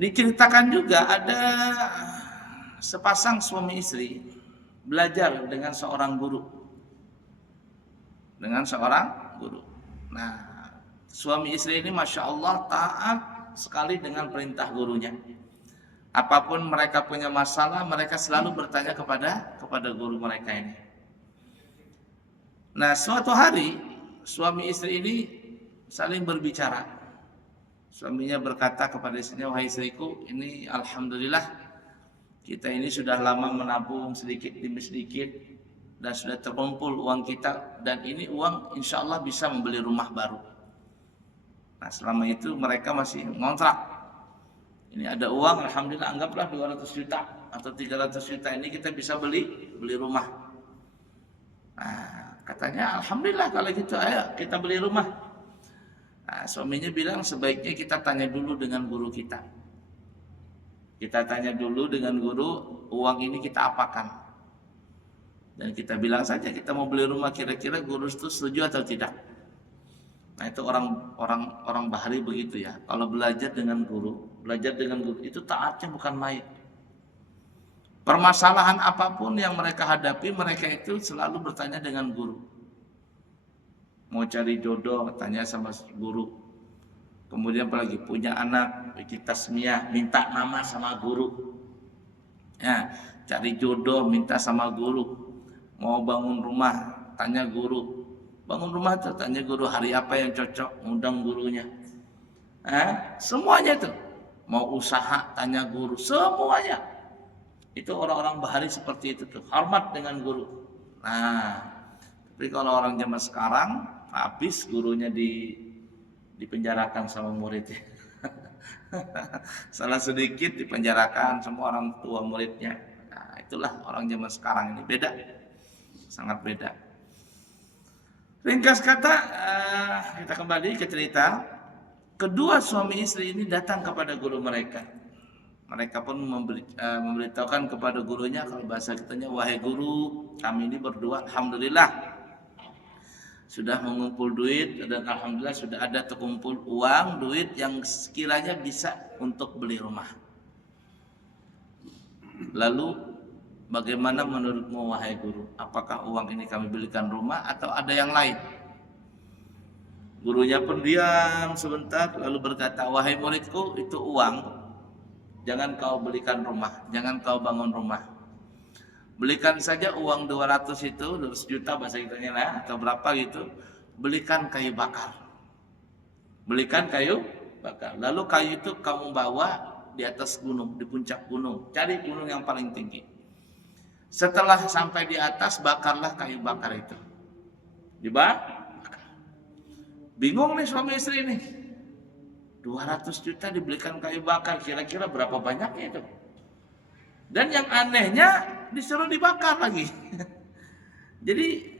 Diceritakan juga ada sepasang suami istri belajar dengan seorang guru. Nah, suami istri ini Masya Allah taat sekali dengan perintah gurunya. Apapun mereka punya masalah, mereka selalu bertanya kepada guru mereka ini. Nah, suatu hari suami istri ini saling berbicara. Suaminya berkata kepada istrinya, "Wahai istriku, ini alhamdulillah kita ini sudah lama menabung sedikit demi sedikit dan sudah terkumpul uang kita, dan ini uang insya Allah bisa membeli rumah baru." Nah, selama itu mereka masih ngontrak. Ini ada uang, alhamdulillah, anggaplah 200 juta atau 300 juta, ini kita bisa beli rumah. Nah, katanya alhamdulillah kalau gitu, ayo kita beli rumah. Nah, suaminya bilang sebaiknya kita tanya dulu dengan guru kita. Kita tanya dulu dengan guru, uang ini kita apakan. Dan kita bilang saja kita mau beli rumah, kira-kira guru itu setuju atau tidak. Nah, itu orang bahari begitu ya. Kalau belajar dengan guru itu taatnya bukan main. Permasalahan apapun yang mereka hadapi, mereka itu selalu bertanya dengan guru. Mau cari jodoh, tanya sama guru. Kemudian apalagi punya anak, bikin tasmiyah, minta nama sama guru. Ya, cari jodoh, minta sama guru. Mau bangun rumah, tanya guru. Bangun rumah tuh, tanya guru hari apa yang cocok, undang gurunya. Semuanya tuh. Mau usaha, tanya guru, semuanya. Itu orang-orang bahari seperti itu tuh, hormat dengan guru. Nah, tapi kalau orang zaman sekarang, habis gurunya dipenjarakan sama muridnya. Salah sedikit dipenjarakan semua orang tua muridnya. Nah, itulah orang zaman sekarang ini, beda, sangat beda. Ringkas kata, kita kembali ke cerita. Kedua suami istri ini datang kepada guru mereka. Mereka pun memberitahukan kepada gurunya, kalau bahasa kitanya, "Wahai guru, kami ini berdua alhamdulillah sudah mengumpul duit, dan alhamdulillah sudah ada terkumpul uang, duit yang sekiranya bisa untuk beli rumah. Lalu bagaimana menurutmu wahai guru? Apakah uang ini kami belikan rumah atau ada yang lain?" Gurunya pun diam sebentar lalu berkata, "Wahai muridku, itu uang, jangan kau belikan rumah, jangan kau bangun rumah. Belikan saja uang 200 itu, 200 juta bahasa kitanya lah, atau berapa gitu. Belikan kayu bakar. Belikan kayu bakar. Lalu kayu itu kamu bawa di atas gunung, di puncak gunung. Cari gunung yang paling tinggi. Setelah sampai di atas, bakarlah kayu bakar itu." Dibakar. Bingung nih suami istri ini. 200 juta dibelikan kayu bakar, kira-kira berapa banyaknya itu? Dan yang anehnya disuruh dibakar lagi. Jadi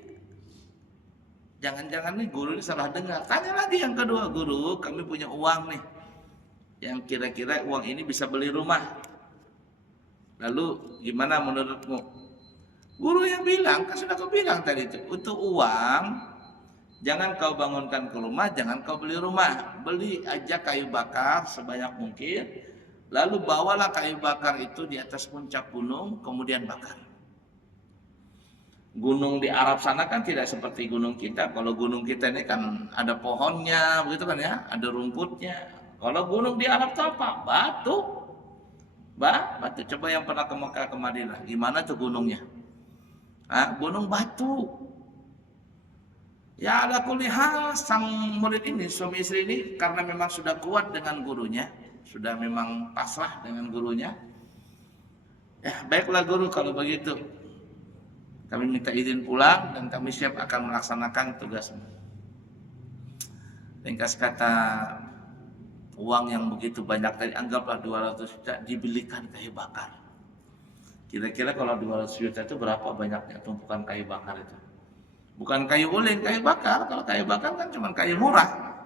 jangan-jangan nih guru ini salah dengar. Tanya lagi yang kedua, "Guru, kami punya uang nih, yang kira-kira uang ini bisa beli rumah. Lalu gimana menurutmu?" Guru yang bilang, kan sudah kau bilang tadi itu, untuk uang jangan kau bangunkan ke rumah, jangan kau beli rumah. Beli aja kayu bakar sebanyak mungkin. Lalu bawalah kayu bakar itu di atas puncak gunung, kemudian bakar. Gunung di Arab sana kan tidak seperti gunung kita. Kalau gunung kita ini kan ada pohonnya, begitu kan ya, ada rumputnya. Kalau gunung di Arab itu apa? Batu. Batu. Coba yang pernah ke Mekah, ke Madinah, gimana tuh gunungnya? Gunung batu. Ya, ala kulli hal, sang murid ini, suami istri ini, karena memang sudah kuat dengan gurunya, sudah memang pasrah dengan gurunya. Ya, baiklah guru, kalau begitu kami minta izin pulang dan kami siap akan melaksanakan tugasmu. Ringkas kata, uang yang begitu banyak tadi, anggaplah 200 juta, dibelikan kayu bakar. Kira-kira kalau 200 juta itu berapa banyaknya tumpukan kayu bakar itu? Bukan kayu ulin, kayu bakar. Kalau kayu bakar kan cuma kayu murah.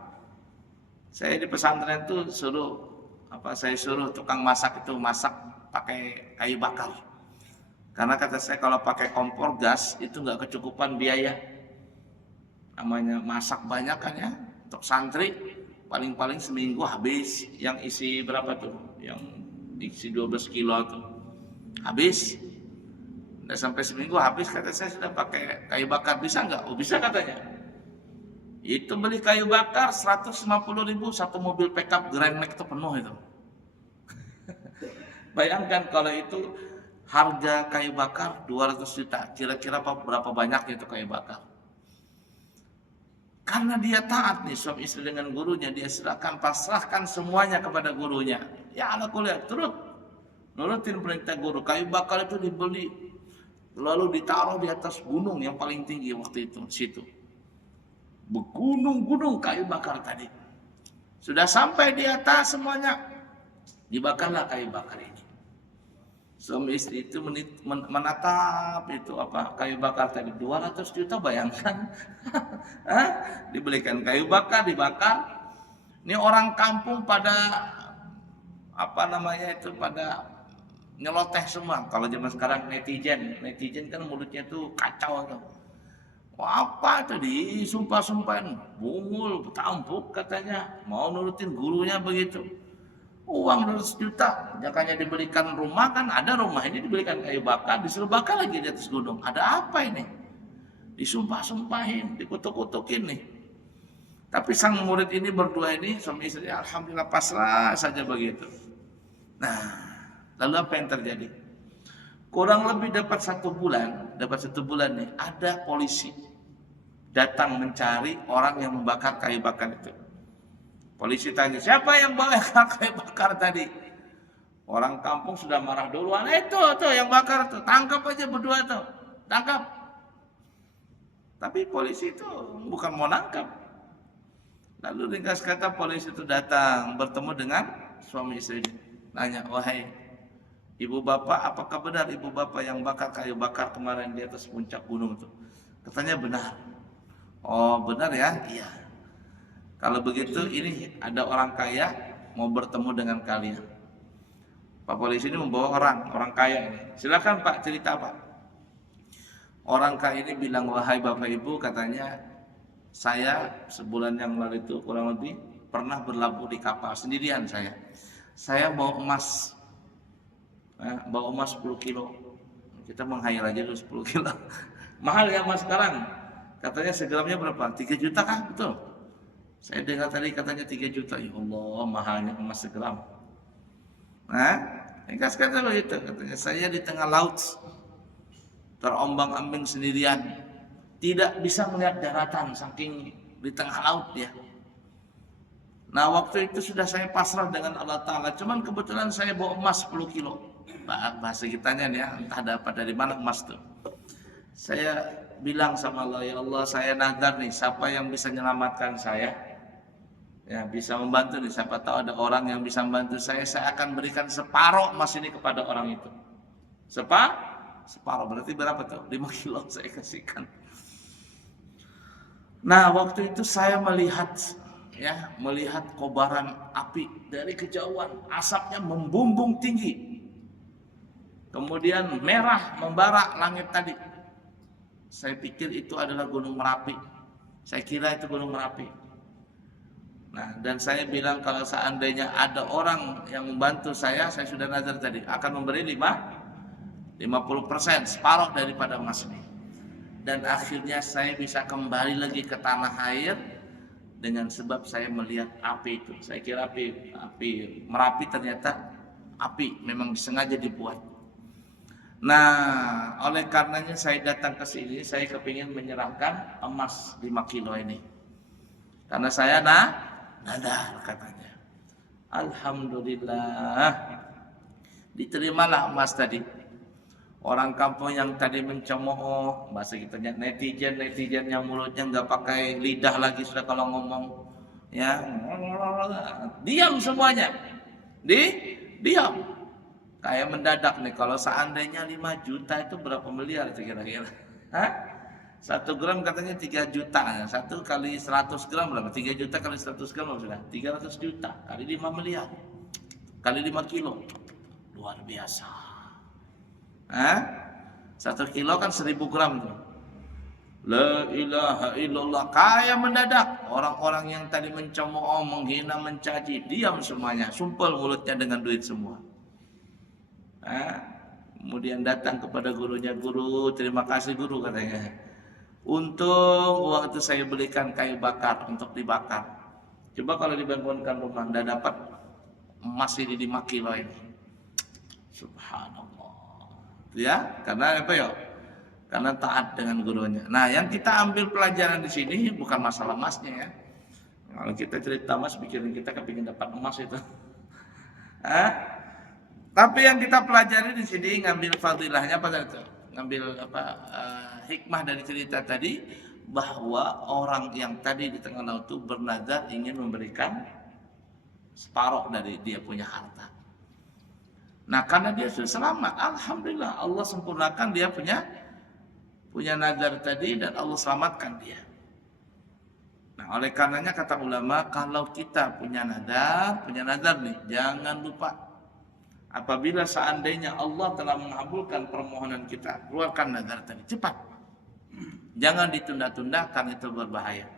Saya di pesantren itu saya suruh tukang masak itu masak pakai kayu bakar. Karena kata saya kalau pakai kompor gas itu nggak kecukupan biaya. Namanya masak banyak kan ya, untuk santri paling-paling seminggu habis. Yang isi berapa tuh? Yang isi 12 kilo tuh habis. Udah sampai seminggu habis, kata saya sudah pakai kayu bakar, bisa nggak? Oh bisa katanya. Itu beli kayu bakar 150.000 satu mobil pickup Grand Max itu penuh itu. Bayangkan kalau itu harga kayu bakar 200 juta, kira-kira berapa banyak itu kayu bakar. Karena dia taat nih suami istri dengan gurunya, dia silakan pasrahkan semuanya kepada gurunya. Ya anak kuliah nurutin perintah guru. Kayu bakar itu dibeli, lalu ditaruh di atas gunung yang paling tinggi waktu itu, situ. Bergunung-gunung kayu bakar tadi. Sudah sampai di atas semuanya, dibakarlah kayu bakar ini. Suami istri itu menatap itu kayu bakar tadi 200 juta, bayangkan. Dibelikan kayu bakar, dibakar. Ini orang kampung pada pada nyeloteh semua. Kalau zaman sekarang netizen kan mulutnya itu kacau tuh. Wah, apa itu disumpah-sumpahin, bungul, tampuk katanya, mau nurutin gurunya begitu. Uang 200 juta, jangannya dibelikan rumah, kan ada rumah ini dibelikan kayu bakar, disuruh bakar lagi di atas gunung. Ada apa ini? Disumpah-sumpahin, dikutuk-kutukin nih. Tapi sang murid ini berdua ini, suami istri, alhamdulillah pasrah saja begitu. Nah, lalu apa yang terjadi? Kurang lebih dapat satu bulan nih, ada polisi datang mencari orang yang membakar kayu bakar itu. Polisi tanya, siapa yang bawa kayu bakar tadi? Orang kampung sudah marah duluan, itu yang bakar tuh, tangkap aja berdua tuh, tangkap. Tapi polisi itu bukan mau nangkap. Lalu ringkas kata polisi itu datang bertemu dengan suami istri, nanya, wahai ibu bapak, apakah benar ibu bapak yang bakar kayu bakar kemarin di atas puncak gunung itu? Katanya benar. Oh benar ya? Iya. Kalau begitu ini ada orang kaya mau bertemu dengan kalian. Pak polisi ini membawa orang kaya ini. Silakan Pak, cerita Pak. Orang kaya ini bilang, wahai bapak ibu, katanya saya sebulan yang lalu itu kurang lebih pernah berlabuh di kapal sendirian saya. Saya bawa emas 10 kilo. Kita menghayal aja dulu 10 kilo. Mahal ya emas sekarang. Katanya segramnya berapa? 3 juta kah? Betul. Saya dengar tadi katanya 3 juta. Ya Allah, mahalnya emas segram. Nah, ringkas kata begitu. Katanya saya di tengah laut, terombang-ambing sendirian, tidak bisa melihat daratan saking di tengah laut ya. Nah, waktu itu sudah saya pasrah dengan Allah Ta'ala. Cuman kebetulan saya bawa emas 10 kilo. Bahasa kitanya nih ya, entah dapat dari mana emas tuh. Saya bilang sama Allah, ya Allah, saya nazar nih, siapa yang bisa menyelamatkan saya, ya bisa membantu nih, siapa tahu ada orang yang bisa membantu saya akan berikan separuh emas ini kepada orang itu. Separuh berarti berapa tuh? 5 kilo saya kasihkan. Nah, waktu itu saya melihat kobaran api dari kejauhan, asapnya membumbung tinggi. Kemudian merah membara langit tadi. Saya pikir itu adalah Gunung Merapi. Saya kira itu Gunung Merapi. Nah, dan saya bilang kalau seandainya ada orang yang membantu saya sudah nazar tadi, akan memberi 50%, separuh daripada emas ini. Dan akhirnya saya bisa kembali lagi ke tanah air dengan sebab saya melihat api itu. Saya kira api Merapi, ternyata api memang sengaja dibuat. Nah, oleh karenanya saya datang ke sini, saya kepingin menyerahkan emas 5 kilo ini. Karena saya nadar katanya. Alhamdulillah, diterimalah emas tadi. Orang kampung yang tadi mencemooh, bahasa kitanya netizen yang mulutnya nggak pakai lidah lagi sudah kalau ngomong, ya diam semuanya, diam. Kayak mendadak nih, kalau seandainya 5 juta itu berapa miliar itu kira-kira? 1 gram katanya 3 juta, 1 kali 100 gram berapa? 3 juta kali 100 gram berapa sudah? 300 juta kali 5 miliar kali 5 kilo, luar biasa. 1 kilo kan 1000 gram tuh. La ilaha illallah, kayak mendadak. Orang-orang yang tadi mencemooh, menghina, mencaci, diam semuanya. Sumpel mulutnya dengan duit semua. Kemudian datang kepada gurunya, guru, terima kasih guru katanya. Untung uang itu saya belikan kayu bakar untuk dibakar. Coba kalau dibangunkan rumah, tidak dapat emas ini dimaki loh ini. Subhanallah. Ya, karena apa ya? Karena taat dengan gurunya. Nah, yang kita ambil pelajaran di sini bukan masalah emasnya ya. Kalau kita cerita emas, pikirin kita kepingin dapat emas itu. Tapi yang kita pelajari di sini ngambil fadilahnya apa itu? Ngambil apa hikmah dari cerita tadi bahwa orang yang tadi di tengah laut itu bernazar ingin memberikan separuh dari dia punya harta. Nah, karena dia sudah selamat, alhamdulillah Allah sempurnakan dia punya nazar tadi dan Allah selamatkan dia. Nah, oleh karenanya kata ulama, kalau kita punya nazar nih, jangan lupa apabila seandainya Allah telah mengabulkan permohonan kita, keluarkan nazar tadi cepat. Jangan ditunda-tunda karena itu berbahaya.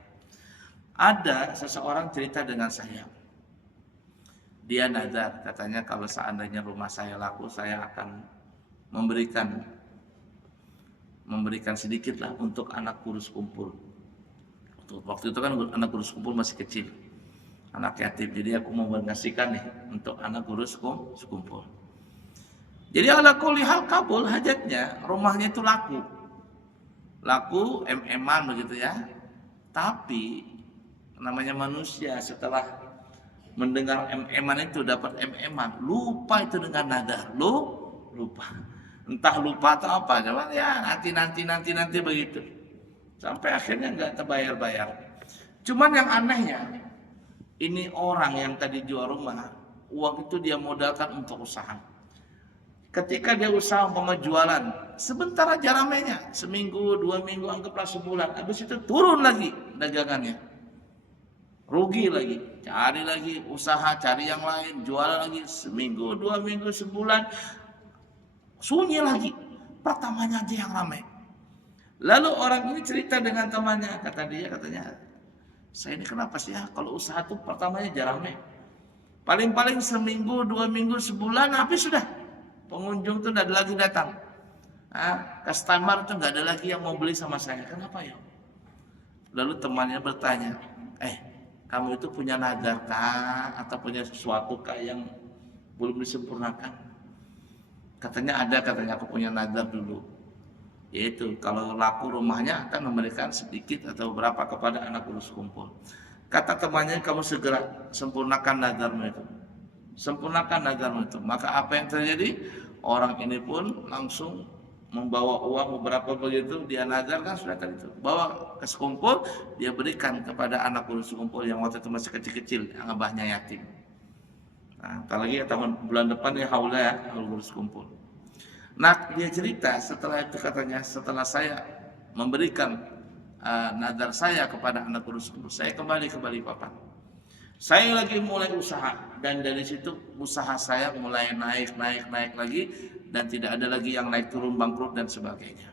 Ada seseorang cerita dengan saya. Dia nazar, katanya kalau seandainya rumah saya laku, saya akan memberikan sedikit lah untuk anak kurus kumpul. Waktu itu kan anak kurus kumpul masih kecil, anak yatim. Jadi aku mau mengasihkan nih untuk anak kurus kumpul. Jadi ala kulli hal kabul hajatnya, rumahnya itu laku em-eman begitu ya. Tapi namanya manusia setelah mendengar em-eman itu dapat em-eman, lupa itu dengan nadar, lupa. Entah lupa atau apa, cuman ya nanti begitu. Sampai akhirnya nggak terbayar-bayar. Cuman yang anehnya, ini orang yang tadi jual rumah, uang itu dia modalkan untuk usaha. Ketika dia usaha jualan, sebentar aja ramainya, seminggu, 2 minggu, anggaplah sebulan. Habis itu turun lagi dagangannya. Rugi lagi, cari lagi usaha, cari yang lain, jualan lagi, seminggu, 2 minggu, sebulan. Sunyi lagi, pertamanya aja yang ramai. Lalu orang ini cerita dengan temannya, katanya, saya ini kenapa sih ya kalau usaha tuh pertamanya jarang ramai. Paling-paling seminggu, 2 minggu, sebulan, habis sudah. Pengunjung tuh tidak ada lagi datang. Customer tuh nggak ada lagi yang mau beli sama saya. Kenapa ya? Lalu temannya bertanya, kamu itu punya nazar kah? Atau punya sesuatu kah yang belum disempurnakan? Katanya aku punya nazar dulu. Yaitu kalau laku rumahnya akan memberikan sedikit atau berapa kepada anak kurus kumpul. Kata temannya, kamu segera sempurnakan nazarmu itu. Maka apa yang terjadi? Orang ini pun langsung membawa uang beberapa begitu, dia nazarkan sudah tadi itu. Bawa ke sekumpul, dia berikan kepada anak kurus kumpul yang waktu itu masih kecil-kecil, yang abahnya yatim. Nah, apalagi bulan depan ya haula kurus kumpul. Nah, dia cerita setelah itu katanya, setelah saya memberikan nazar saya kepada anak kurus kumpul, saya kembali ke Balikpapan. Saya lagi mulai usaha dan dari situ usaha saya mulai naik lagi dan tidak ada lagi yang naik turun bangkrut dan sebagainya.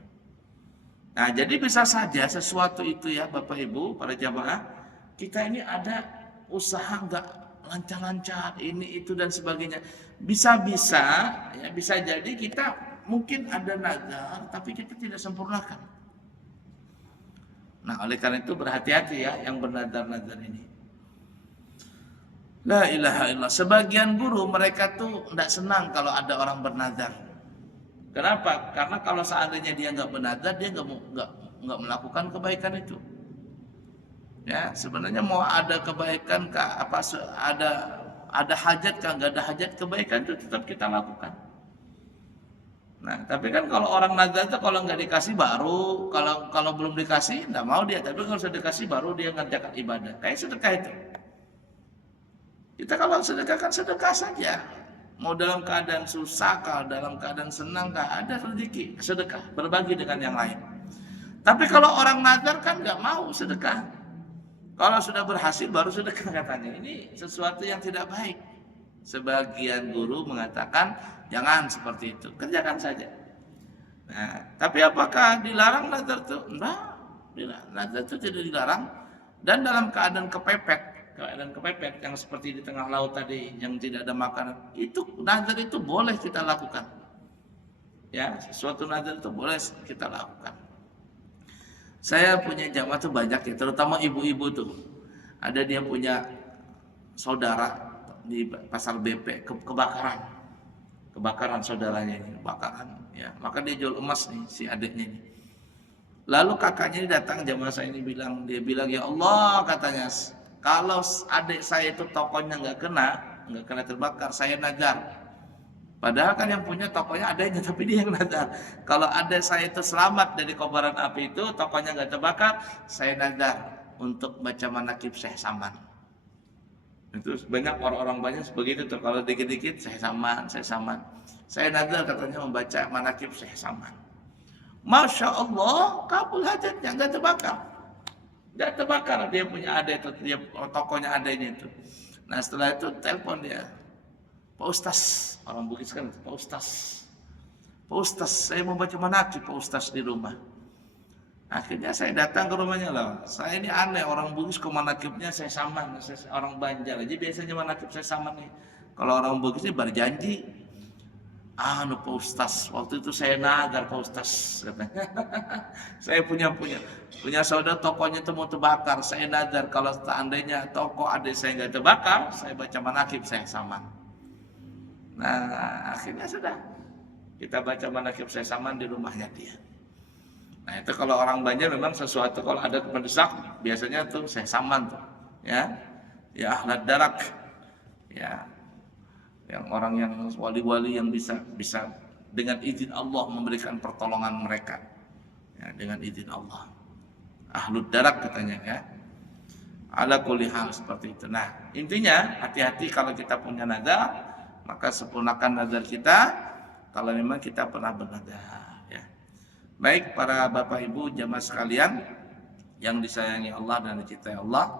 Nah, jadi bisa saja sesuatu itu ya Bapak Ibu, para jamaah, kita ini ada usaha nggak lancar-lancar ini itu dan sebagainya. Bisa jadi kita mungkin ada nazar tapi kita tidak sempurnakan. Nah, oleh karena itu berhati-hati ya yang bernazar-nazar ini. La ilaha illallah. Sebagian guru mereka tuh tidak senang kalau ada orang bernazar. Kenapa? Karena kalau seandainya dia nggak bernazar, dia nggak melakukan kebaikan itu. Ya, sebenarnya mau ada kebaikan kah, ada hajat kah, nggak ada hajat, kebaikan itu tetap kita lakukan. Nah, tapi kan kalau orang nazar itu kalau nggak dikasih baru, kalau belum dikasih nggak mau dia. Tapi kalau sudah dikasih baru dia ngerjakan ibadah. Kayak sedekah itu. Kita kalau sedekah kan sedekah saja. Mau dalam keadaan susah kah, dalam keadaan senang kah, ada rezeki, sedekah, berbagi dengan yang lain. Tapi kalau orang nazar kan nggak mau sedekah. Kalau sudah berhasil baru sedekah katanya. Ini sesuatu yang tidak baik. Sebagian guru mengatakan jangan seperti itu, kerjakan saja. Nah, tapi apakah dilarang nazar itu? Enggak. Nazar itu tidak dilarang. Dan dalam keadaan kepepet yang seperti di tengah laut tadi yang tidak ada makanan, itu nazar itu boleh kita lakukan. Ya, sesuatu nazar itu boleh kita lakukan. Saya punya jamaah tuh banyak ya, terutama ibu-ibu tuh. Ada dia punya saudara di pasar BP kebakaran saudaranya ini, kebakaran ya. Maka dia jual emas nih si adiknya ini. Lalu kakaknya ini datang, jamaah saya ini dia bilang, ya Allah, katanya, kalau adik saya itu tokonya nggak kena terbakar, saya nazar. Padahal kan yang punya tokonya adanya, tapi dia yang nazar. Kalau adik saya itu selamat dari kobaran api itu, tokonya nggak terbakar, saya nazar untuk baca manakib Syekh Saman. Itu banyak orang-orang banyak begitu tuh, kalau dikit-dikit Syekh Saman. Saya nazar katanya membaca manakib Syekh Saman. Masya Allah, kabul hajatnya, nggak terbakar. Dia punya adik itu, dia tokonya adiknya itu. Nah setelah itu telepon dia, Pak Ustaz, orang Bugis kan, Pak Ustaz, saya mau baca manakib Pak Ustaz di rumah. Akhirnya saya datang ke rumahnya lah. Saya ini aneh, orang Bugis ke manakibnya saya Saman, orang Banjar aja biasanya manakib saya Saman nih. Kalau orang Bugis ini berjanji, Pak Ustaz, waktu itu saya nazar Pak Ustaz, katanya. Saya punya saudara tokonya itu mau terbakar, saya nazar kalau seandainya toko adik saya nggak terbakar, saya baca manakib saya Saman. Nah akhirnya sudah kita baca manakib saya Saman di rumahnya dia. Nah itu kalau orang Banjar memang sesuatu kalau ada mendesak biasanya tuh saya Saman tuh, ya ahlad darak, ya yang orang yang wali-wali yang bisa dengan izin Allah memberikan pertolongan mereka, ya, dengan izin Allah. Ahlud darak katanya ya. Ala kulli hal seperti itu. Nah intinya hati-hati kalau kita punya nazar, maka sempurnakan nazar kita kalau memang kita pernah bernazar. Ya. Baik para bapak ibu jamaah sekalian yang disayangi Allah dan dicintai Allah.